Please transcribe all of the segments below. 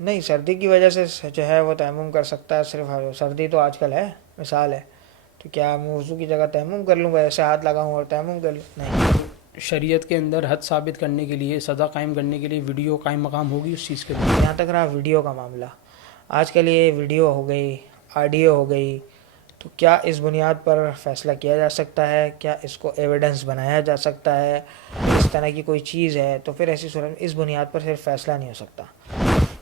نہیں، سردی کی وجہ سے جو ہے وہ تیمم کر سکتا ہے، صرف سردی تو آج کل ہے، مثال ہے، تو کیا میں وضو کی جگہ تیمم کر لوں گا، ایسے ہاتھ لگاؤں اور تیمم کر لوں؟ نہیں۔ شریعت کے اندر حد ثابت کرنے کے لیے، سزا قائم کرنے کے لیے ویڈیو قائم مقام ہوگی اس چیز کے لیے؟ جہاں تک رہا ویڈیو کا معاملہ، آج کل یہ ویڈیو ہو گئی، آڈیو ہو گئی، تو کیا اس بنیاد پر فیصلہ کیا جا سکتا ہے؟ کیا اس کو ایویڈنس بنایا جا سکتا ہے؟ اس طرح کی کوئی چیز ہے تو پھر ایسی صورت میں اس بنیاد پر صرف فیصلہ نہیں ہو سکتا۔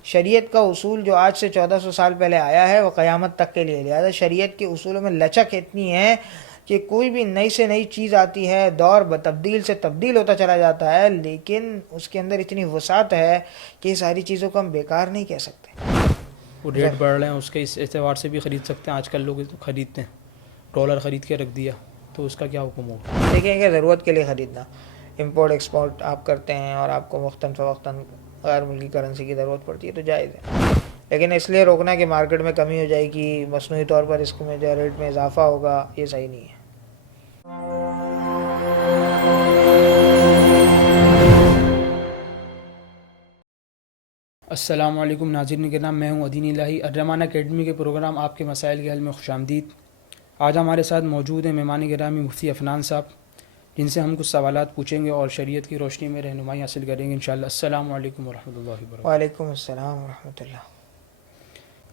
شریعت کا اصول جو آج سے 1400 سال پہلے آیا ہے وہ قیامت تک کے لیے، لہٰذا شریعت کے اصولوں میں لچک اتنی ہے کہ کوئی بھی نئی سے نئی چیز آتی ہے، دور بتبدیل سے تبدیل ہوتا چلا جاتا ہے، لیکن اس کے اندر اتنی وسعت ہے کہ یہ ساری چیزوں کو ہم بیکار نہیں کہہ سکتے۔ وہ ریٹ بڑھ رہے ہیں، اس کے اس اعتبار سے بھی خرید سکتے ہیں، آج کل لوگ خریدتے ہیں، ڈالر خرید کے رکھ دیا، تو اس کا کیا حکم ہوگا؟ دیکھیں کہ ضرورت کے لیے خریدنا، امپورٹ ایکسپورٹ آپ کرتے ہیں اور آپ کو وقتاً فوقتاً غیر ملکی کرنسی کی ضرورت پڑتی ہے تو جائز ہے، لیکن اس لیے روکنا کہ مارکیٹ میں کمی ہو جائے گی، مصنوعی طور پر اس میں جو ریٹ میں اضافہ ہوگا، یہ صحیح نہیں ہے۔ السلام علیکم ناظرین کرام، میں ہوں ادین الہی، الرحمان اکیڈمی کے پروگرام آپ کے مسائل کے حل میں خوش آمدید۔ آج ہمارے ساتھ موجود ہیں مہمان گرامی مفتی عفنان صاحب، جن سے ہم کچھ سوالات پوچھیں گے اور شریعت کی روشنی میں رہنمائی حاصل کریں گے انشاءاللہ۔ السلام علیکم ورحمۃ اللہ وبرکاتہ۔ وعلیکم السلام ورحمۃ اللہ۔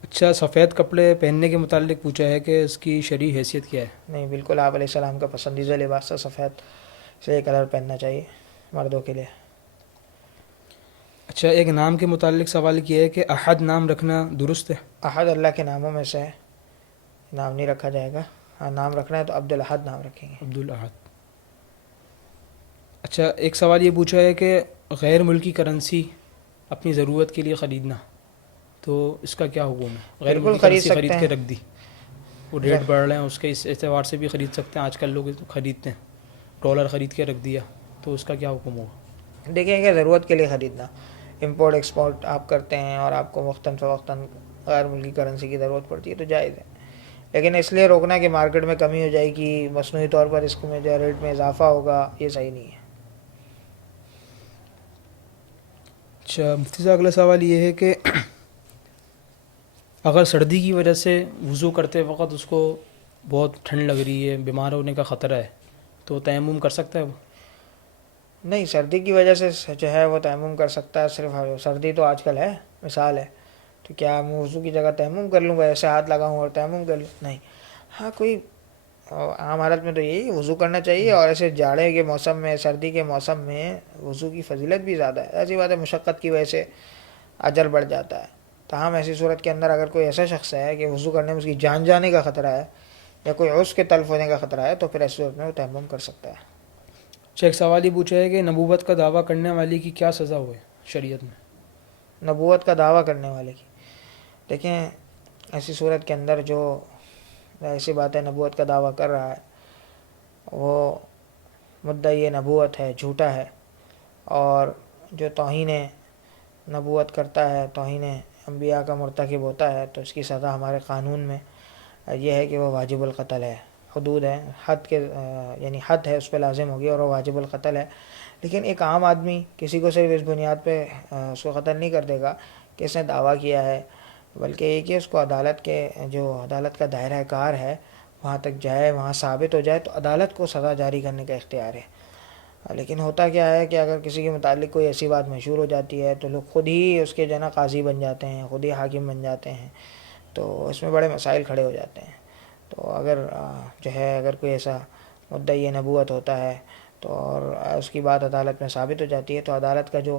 اچھا، سفید کپڑے پہننے کے متعلق پوچھا ہے کہ اس کی شرعی حیثیت کیا ہے؟ نہیں، بالکل آپ علیہ السلام کا پسندیدہ لباس تھا سفید، سے کلر پہننا چاہیے مردوں کے لیے۔ اچھا، ایک نام کے متعلق سوال کیا ہے کہ احد نام رکھنا درست ہے؟ احد اللہ کے ناموں میں سے ہے، نام نہیں رکھا جائے گا، ہاں نام رکھنا ہے تو عبد الاحد نام رکھیں گے۔ عبد الاحد۔ اچھا، ایک سوال یہ پوچھا ہے کہ غیر ملکی کرنسی اپنی ضرورت کے لیے خریدنا، تو اس کا کیا حکم ہے؟ غیر بالکل ملکی خرید کرنسی خرید سکتے کے ہیں۔ رکھ دی، وہ ریٹ بڑھ رہے ہیں، اس کے اس اعتبار سے بھی خرید سکتے ہیں، آج کل لوگ خریدتے ہیں، ڈالر خرید کے رکھ دیا، تو اس کا کیا حکم ہوگا؟ دیکھیں کہ ضرورت کے لیے خریدنا، امپورٹ ایکسپورٹ آپ کرتے ہیں اور آپ کو وقتاً فوقتاً غیر ملکی کرنسی کی ضرورت پڑتی ہے تو جائز ہے، لیکن اس لیے روکنا کہ مارکیٹ میں کمی ہو جائے گی، مصنوعی طور پر اس میں جو ریٹ میں اضافہ ہوگا، یہ صحیح نہیں ہے۔ اچھا مفتی صاحب، اگلا سوال یہ ہے کہ اگر سردی کی وجہ سے وضو کرتے وقت اس کو بہت ٹھنڈ لگ رہی ہے، بیمار ہونے کا خطرہ ہے، تو تیمم کر سکتا ہے وہ؟ نہیں، سردی کی وجہ سے جو ہے وہ تیمم کر سکتا ہے، صرف سردی تو آج کل ہے، مثال ہے، تو کیا میں وضو کی جگہ تیمم کر لوں گا، ایسے ہاتھ لگاؤں اور تیمم کر لوں؟ نہیں۔ ہاں کوئی عام حالت میں تو یہی وضو کرنا چاہیے، اور ایسے جاڑے کے موسم میں، سردی کے موسم میں وضو کی فضیلت بھی زیادہ ہے، ایسی بات ہے مشقت کی وجہ سے اجر بڑھ جاتا ہے، تاہم ایسی صورت کے اندر اگر کوئی ایسا شخص ہے کہ وضو کرنے میں اس کی جان جانے کا خطرہ ہے یا کوئی عضو کے تلف ہونے کا خطرہ ہے تو پھر ایسی صورت میں وہ تیمم کر سکتا ہے۔ اچھا، ایک سوال یہ پوچھا ہے کہ نبوت کا دعویٰ کرنے والی کی کیا سزا ہوئے شریعت میں؟ نبوت کا دعویٰ کرنے والے کی، دیکھیں ایسی صورت کے اندر جو ایسی بات ہے نبوت کا دعویٰ کر رہا ہے وہ مدعی نبوت ہے، جھوٹا ہے، اور جو توہین نبوت کرتا ہے، توہین انبیاء کا مرتکب ہوتا ہے تو اس کی سزا ہمارے قانون میں یہ ہے کہ وہ واجب القتل ہے، حدود ہے، حد کے یعنی حد ہے اس پہ لازم ہوگی اور وہ واجب القتل ہے۔ لیکن ایک عام آدمی کسی کو صرف اس بنیاد پہ اس کو قتل نہیں کر دے گا کہ اس نے دعویٰ کیا ہے، بلکہ یہ کہ اس کو عدالت کا دائرہ کار ہے وہاں تک جائے، وہاں ثابت ہو جائے تو عدالت کو سزا جاری کرنے کا اختیار ہے۔ لیکن ہوتا کیا ہے کہ اگر کسی کے متعلق کوئی ایسی بات مشہور ہو جاتی ہے تو لوگ خود ہی اس کے قاضی بن جاتے ہیں، خود ہی حاکم بن جاتے ہیں، تو اس میں بڑے مسائل کھڑے ہو جاتے ہیں۔ تو اگر کوئی ایسا مدعی نبوت ہوتا ہے تو اور اس کی بات عدالت میں ثابت ہو جاتی ہے تو عدالت کا جو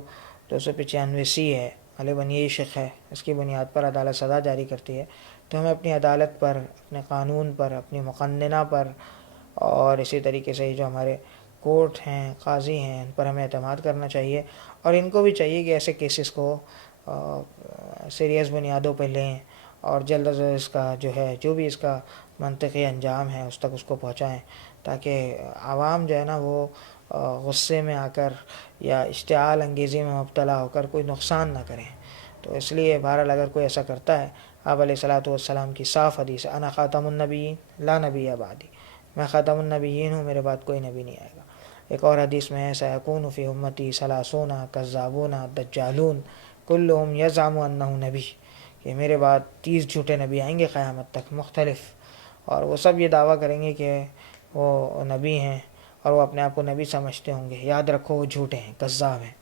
295 ہے علیہ بنی شق ہے، اس کی بنیاد پر عدالت سزا جاری کرتی ہے، تو ہمیں اپنی عدالت پر، اپنے قانون پر، اپنی مقننہ پر، اور اسی طریقے سے جو ہمارے کورٹ ہیں، قاضی ہیں، ان پر ہمیں اعتماد کرنا چاہیے، اور ان کو بھی چاہیے کہ ایسے کیسز کو سیریس بنیادوں پہ لیں اور جلد از جلد اس کا جو بھی اس کا منطقی انجام ہے اس تک اس کو پہنچائیں، تاکہ عوام وہ غصے میں آ کر یا اشتعال انگیزی میں مبتلا ہو کر کوئی نقصان نہ کریں۔ تو اس لیے بہرحال اگر کوئی ایسا کرتا ہے، آپ علیہ الصلاۃ والسلام کی صاف حدیث ہے، انا خاتم النبیین لا نبی بعدی، میں خاتم النبیین ہوں، میرے بعد کوئی نبی نہیں آئے گا۔ ایک اور حدیث میں ہے سیکون فی امتی ثلاثون کذابون دجالون، کلہم یزعم انہ نبی، کہ میرے بعد 30 جھوٹے نبی آئیں گے قیامت تک مختلف، اور وہ سب یہ دعویٰ کریں گے کہ وہ نبی ہیں اور وہ اپنے آپ کو نبی سمجھتے ہوں گے. یاد رکھو وہ جھوٹے ہیں، کذاب ہیں.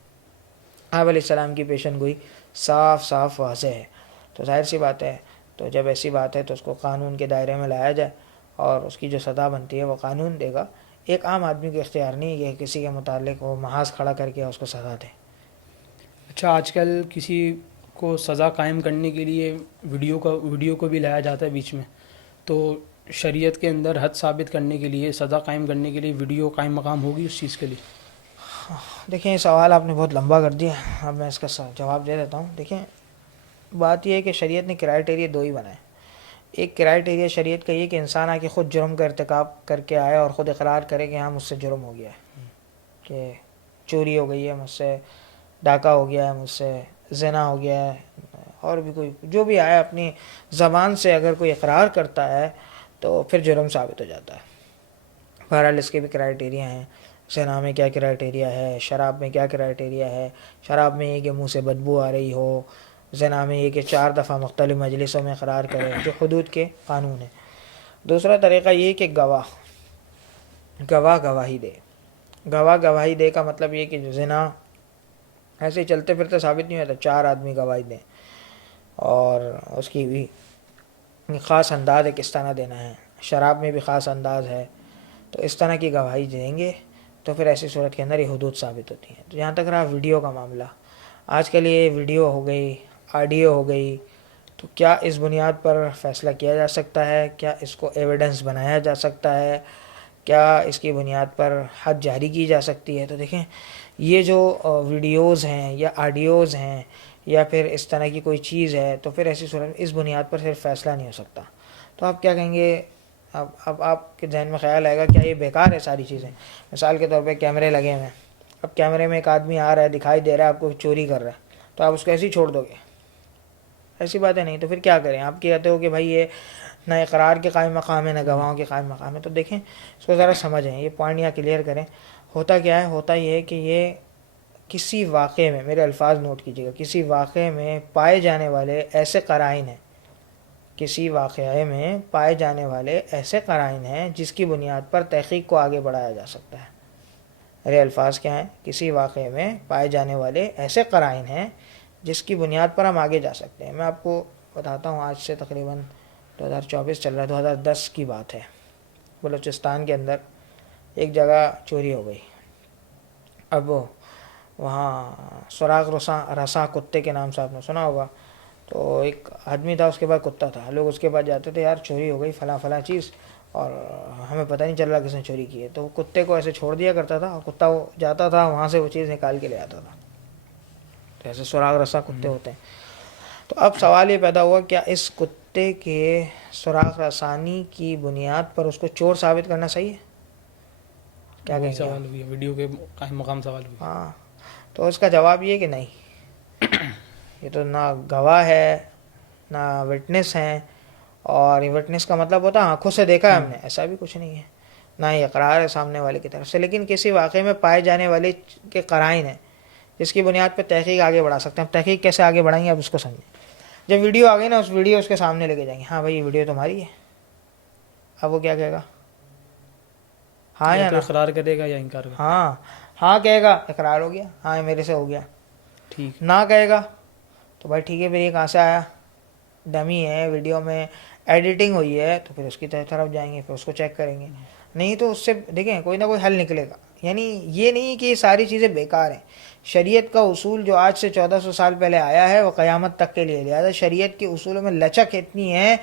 آپ علیہ السلام کی پیشن گوئی صاف صاف واضح ہے. تو ظاہر سی بات ہے، تو جب ایسی بات ہے تو اس کو قانون کے دائرے میں لایا جائے اور اس کی جو سزا بنتی ہے وہ قانون دے گا. ایک عام آدمی کو اختیار نہیں ہے کہ کسی کے متعلق وہ محاذ کھڑا کر کے اس کو سزا دے. اچھا، آج کل کسی کو سزا قائم کرنے کے لیے ویڈیو کو بھی لایا جاتا ہے بیچ میں، تو شریعت کے اندر حد ثابت کرنے کے لیے، سزا قائم کرنے کے لیے ویڈیو قائم مقام ہوگی اس چیز کے لیے؟ دیکھیں یہ سوال آپ نے بہت لمبا کر دیا، اب میں اس کا جواب دے دیتا ہوں. دیکھیں بات یہ ہے کہ شریعت نے کرائٹیریا 2 ہی بنائے. ایک کرائٹیریا شریعت کا یہ کہ انسان آ کے خود جرم کا ارتکاب کر کے آئے اور خود اقرار کرے کہ ہاں مجھ سے جرم ہو گیا ہے، کہ چوری ہو گئی ہے مجھ سے، ڈاکہ ہو گیا ہے مجھ سے، زنا ہو گیا ہے، اور بھی کوئی جو بھی آیا اپنی زبان سے اگر کوئی اقرار کرتا ہے تو پھر جرم ثابت ہو جاتا ہے. بہرحال اس کے بھی کرائٹیریا ہیں. زنا میں کیا کرائٹیریا ہے، شراب میں کیا کرائٹیریا ہے. شراب میں یہ کہ منہ سے بدبو آ رہی ہو، زنا میں یہ کہ 4 دفعہ مختلف مجلسوں میں اقرار کرے، جو حدود کے قانون ہیں. دوسرا طریقہ یہ کہ گواہی دے. گواہی دے کا مطلب یہ کہ جو زنا ایسے ہی چلتے پھرتے ثابت نہیں ہوتا، 4 آدمی گواہی دیں، اور اس کی بھی خاص انداز ہے کس طرح دینا ہے. شراب میں بھی خاص انداز ہے، تو اس طرح کی گواہی دیں گے تو پھر ایسی صورت کے اندر یہ حدود ثابت ہوتی ہیں. تو جہاں تک رہا ویڈیو کا معاملہ، آج کل یہ ویڈیو ہو گئی، آڈیو ہو گئی، تو کیا اس بنیاد پر فیصلہ کیا جا سکتا ہے؟ کیا اس کو ایویڈنس بنایا جا سکتا ہے؟ کیا اس کی بنیاد پر حد جاری کی جا سکتی ہے؟ تو دیکھیں یہ جو ویڈیوز ہیں یا آڈیوز ہیں یا پھر اس طرح کی کوئی چیز ہے، تو پھر ایسی صورت اس بنیاد پر صرف فیصلہ نہیں ہو سکتا. تو آپ کیا کہیں گے؟ اب آپ کے ذہن میں خیال آئے گا کیا یہ بیکار ہے ساری چیزیں؟ مثال کے طور پہ کیمرے لگے ہوئے ہیں، اب کیمرے میں ایک آدمی آ رہا ہے، دکھائی دے رہا ہے آپ کو چوری کر رہا ہے، تو آپ اس کو ایسے ہی چھوڑ دو گے؟ ایسی باتیں نہیں. تو پھر کیا کریں؟ آپ کہتے ہو کہ بھائی یہ نہ اقرار کے قائم مقام ہے نہ گواہوں کے قائم مقام ہے. تو دیکھیں اس کو ذرا سمجھیں، یہ پوائنٹ یہاں کلیئر کریں. ہوتا کیا ہے؟ ہوتا یہ ہے کہ یہ کسی واقعے میں، میرے الفاظ نوٹ کیجیے گا، کسی واقعے میں پائے جانے والے ایسے قرائن ہیں، کسی واقعے میں پائے جانے والے ایسے قرائن ہیں جس کی بنیاد پر تحقیق کو آگے بڑھایا جا سکتا ہے. میرے الفاظ کیا ہیں؟ کسی واقعے میں پائے جانے والے ایسے قرائن ہیں جس کی بنیاد پر ہم آگے جا سکتے ہیں. میں آپ کو بتاتا ہوں، آج سے تقریباً 2024 چل رہا ہے، 2010 کی بات ہے. بلوچستان کے اندر ایک جگہ چوری ہو گئی. اب وہاں سراغ رساں کتے کے نام سے آپ نے سنا ہوگا. تو ایک آدمی تھا، اس کے پاس کتا تھا. لوگ اس کے پاس جاتے تھے، یار چوری ہو گئی فلاں چیز، اور ہمیں پتہ نہیں چل رہا کس نے چوری کی ہے. تو وہ کتے کو ایسے چھوڑ دیا کرتا تھا، اور کتا وہ جاتا تھا وہاں سے وہ چیز نکال کے لے آتا تھا. تو ایسے سراغ رساں کتے ہوتے ہیں. تو اب سوال یہ پیدا ہوا، کیا اس کتے کے سراغ رسانی کی بنیاد پر اس کو چور ثابت کرنا صحیح ہے؟ کیا کہیں گے؟ سوال ہوئی ویڈیو کے قائم مقام سوال ہوئی. ہاں، تو اس کا جواب یہ کہ نہیں. یہ تو نہ گواہ ہے نہ وٹنس ہیں، اور یہ وٹنس کا مطلب ہوتا ہے آنکھوں سے دیکھا ہے ہم نے، ایسا بھی کچھ نہیں ہے. نہ یہ اقرار ہے سامنے والے کی طرف سے. لیکن کسی واقعے میں پائے جانے والے کے قرائن ہیں جس کی بنیاد پہ تحقیق آگے بڑھا سکتے ہیں. تحقیق کیسے آگے بڑھائیں گے آپ اس کو سمجھیں. جب ویڈیو آ گئی نا، اس ویڈیو اس کے سامنے لے کے جائیں گے، ہاں بھائی یہ ویڈیو تمہاری ہے. اب وہ کیا کہے گا؟ ہاں یا تو نا؟ اقرار کرے گا یا انکار کرے گا؟ ہاں کہے گا، اقرار ہو گیا، ہاں یہ میرے سے ہو گیا. ٹھیک. نہ کہے گا تو بھائی ٹھیک ہے، پھر یہ کہاں سے آیا؟ ڈمی ہے، ویڈیو میں ایڈیٹنگ ہوئی ہے، تو پھر اس کی طرف جائیں گے، پھر اس کو چیک کریں گے. نہیں تو اس سے دیکھیں کوئی نہ کوئی حل نکلے گا. یعنی یہ نہیں کہ یہ ساری چیزیں بیکار ہیں. شریعت کا اصول جو آج سے 1400 سال پہلے آیا ہے وہ قیامت تک کے لیے. لہٰذا شریعت کے اصولوں میں لچک اتنی ہے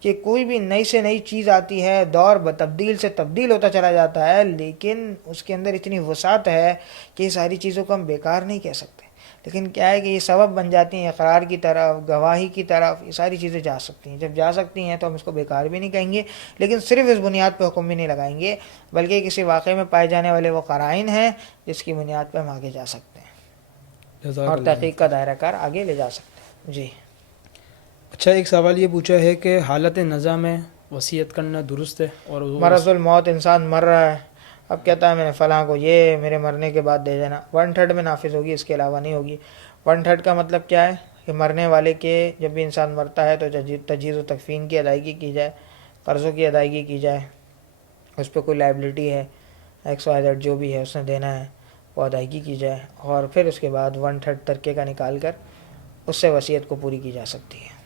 کہ کوئی بھی نئی سے نئی چیز آتی ہے، دور بتبدیل سے تبدیل ہوتا چلا جاتا ہے، لیکن اس کے اندر اتنی وسعت ہے کہ یہ ساری چیزوں کو ہم بیکار نہیں کہہ سکتے. لیکن کیا ہے کہ یہ سبب بن جاتی ہیں اقرار کی طرف، گواہی کی طرف. یہ ساری چیزیں جا سکتی ہیں. جب جا سکتی ہیں تو ہم اس کو بیکار بھی نہیں کہیں گے، لیکن صرف اس بنیاد پہ حکم بھی نہیں لگائیں گے، بلکہ کسی واقعے میں پائے جانے والے وہ قرائن ہیں جس کی بنیاد پہ ہم آگے جا سکتے ہیں اور تحقیق کا دائرہ کار آگے لے جا سکتے ہیں. جی اچھا، ایک سوال یہ پوچھا ہے کہ حالت نزا میں وصیت کرنا درست ہے؟ اور مرض الموت، انسان مر رہا ہے، اب کہتا ہے میں نے فلاں کو یہ میرے مرنے کے بعد دے دینا، 1/3 میں نافذ ہوگی، اس کے علاوہ نہیں ہوگی. 1/3 کا مطلب کیا ہے کہ مرنے والے کے جب بھی انسان مرتا ہے تو تجہیز و تکفین کی ادائیگی کی جائے، قرضوں کی ادائیگی کی جائے، اس پہ کوئی لائبلٹی ہے XYZ جو بھی ہے اس نے دینا ہے وہ ادائیگی کی جائے، اور پھر اس کے بعد 1/3 ترکے کا نکال کر اس سے وصیت کو پوری کی جا سکتی ہے۔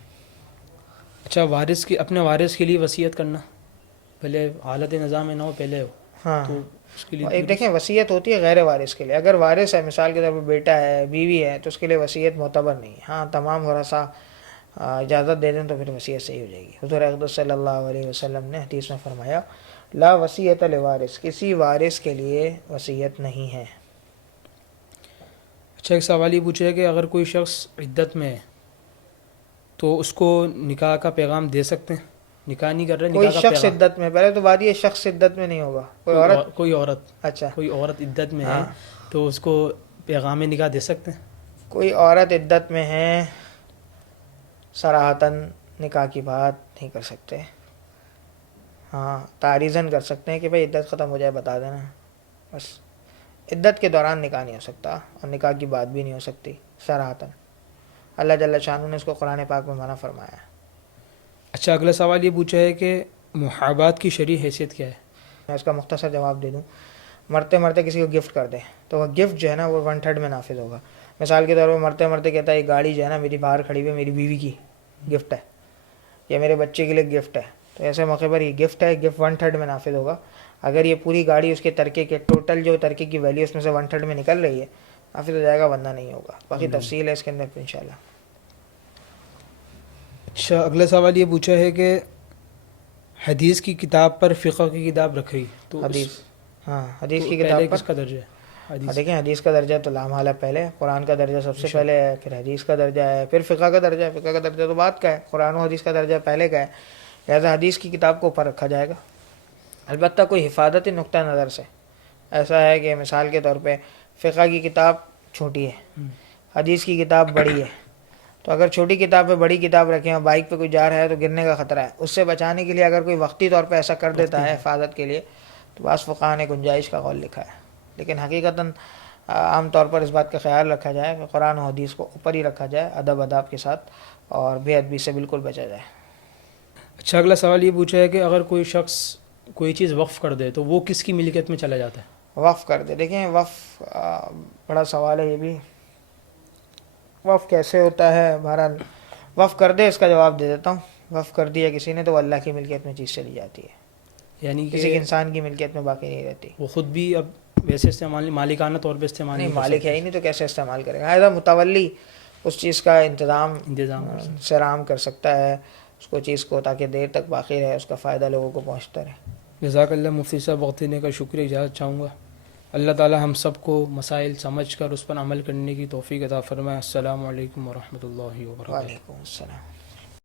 اچھا، وارث کی اپنے وارث کے لیے وصیت کرنا پہلے حالت نظام میں نہ ہو، پہلے ہو ہاں، تو اس کے لیے ایک دیکھیں وصیت ہوتی ہے غیر وارث کے لیے، اگر وارث ہے مثال کے طور پر بیٹا ہے، بیوی ہے، تو اس کے لیے وصیت معتبر نہیں ہے۔ ہاں تمام ورثاء اجازت دے دیں تو پھر وصیت صحیح ہو جائے گی۔ حضور اقدس صلی اللہ علیہ وسلم نے حدیث میں فرمایا لا وصیت لوارث، کسی وارث کے لیے وصیت نہیں ہے۔ اچھا، ایک سوال یہ پوچھا ہے کہ اگر کوئی شخص عدت میں ہے تو اس کو نکاح کا پیغام دے سکتے ہیں؟ نکاح نہیں کر رہے، کوئی نکاح کا شخص پیغام، عدت میں، پہلے تو بات یہ شخص عدت میں نہیں ہوگا، کوئی عورت اچھا کوئی عورت عدت میں ہے ہاں، تو اس کو پیغام نکاح دے سکتے ہیں؟ کوئی عورت عدت میں ہے صراحتاً نکاح کی بات نہیں کر سکتے، ہاں تعریضاً کر سکتے ہیں کہ بھائی عدت ختم ہو جائے بتا دینا، بس عدت کے دوران نکاح نہیں ہو سکتا اور نکاح کی بات بھی نہیں ہو سکتی صراحتاً۔ اللہ جل شانہ نے اس کو قرآن پاک میں منع فرمایا ہے۔ اچھا، اگلا سوال یہ پوچھا ہے کہ محابات کی شرعی حیثیت کیا ہے؟ میں اس کا مختصر جواب دے دوں، مرتے مرتے کسی کو گفٹ کر دیں تو وہ گفٹ جو ہے نا وہ 1/3 میں نافذ ہوگا۔ مثال کے طور پر مرتے مرتے کہتا ہے یہ گاڑی جو ہے نا میری باہر کھڑی ہوئی میری بیوی کی گفٹ ہے یا میرے بچے کے لیے گفٹ ہے، تو ایسے موقع پر یہ گفٹ ہے، گفٹ 1/3 میں نافذ ہوگا۔ اگر یہ پوری گاڑی اس کے ترکے کے ٹوٹل جو ترکے کی ویلیو اس میں سے 1/3 میں نکل رہی ہے نافذ ہو جائے گا، ورنہ نہیں ہوگا۔ باقی تفصیل ہے اس کے اندر انشاءاللہ۔ اچھا، اگلا سوال یہ پوچھا ہے کہ حدیث کی کتاب پر فقہ کی کتاب رکھی تو حدیث، ہاں حدیث تو کی پہلے کتاب پر کس کا درجہ ہے؟ حدیث دیکھیں حدیث کا درجہ تو لامحالہ پہلے، قرآن کا درجہ سب سے پہلے ہے، پھر حدیث کا درجہ ہے، پھر فقہ کا درجہ ہے۔ فقہ کا درجہ تو بعد کا ہے، قرآن و حدیث کا درجہ پہلے کا ہے، لہٰذا حدیث کی کتاب کو اوپر رکھا جائے گا۔ البتہ کوئی حفاظتی نقطہ نظر سے ایسا ہے کہ مثال کے طور پہ فقہ کی کتاب چھوٹی ہے، حدیث کی کتاب بڑی ہے، تو اگر چھوٹی کتاب پہ بڑی کتاب رکھیں اور بائک پہ کوئی جا رہا ہے تو گرنے کا خطرہ ہے، اس سے بچانے کے لیے اگر کوئی وقتی طور پہ ایسا کر دیتا ہے حفاظت کے لیے تو بعض فقہاء نے گنجائش کا قول لکھا ہے، لیکن حقیقتاً عام طور پر اس بات کا خیال رکھا جائے کہ قرآن و حدیث کو اوپر ہی رکھا جائے ادب کے ساتھ، اور بے ادبی سے بالکل بچا جائے۔ اچھا، اگلا سوال یہ پوچھا ہے کہ اگر کوئی شخص کوئی چیز وقف کر دے تو وہ کس کی ملکیت میں چلا جاتا ہے؟ وقف کر دے، دیکھیں وقف بڑا سوال ہے یہ بھی، وقف کیسے ہوتا ہے؟ بہرحال وقف کر دے اس کا جواب دے دیتا ہوں۔ وقف کر دیا کسی نے تو وہ اللہ کی ملکیت میں چیز چلی جاتی ہے، یعنی کسی کہ کے انسان کی ملکیت میں باقی نہیں رہتی۔ وہ خود بھی اب ویسے استعمال مالکانہ طور پہ استعمال نہیں، نہیں کر مالک ہے سکتا، ہی نہیں تو کیسے استعمال کرے گا؟ ایسا متولی اس چیز کا انتظام انتظام کر سکتا۔ سرام کر سکتا ہے اس کو چیز کو، تاکہ دیر تک باقی رہے، اس کا فائدہ لوگوں کو پہنچتا رہے۔ جزاک اللہ مفتی صاحب، وقت دینے کا شکریہ، اجازت چاہوں گا۔ اللہ تعالی ہم سب کو مسائل سمجھ کر اس پر عمل کرنے کی توفیق عطا فرمائے۔ السلام علیکم ورحمۃ اللہ وبرکاتہ۔ وعلیکم السلام۔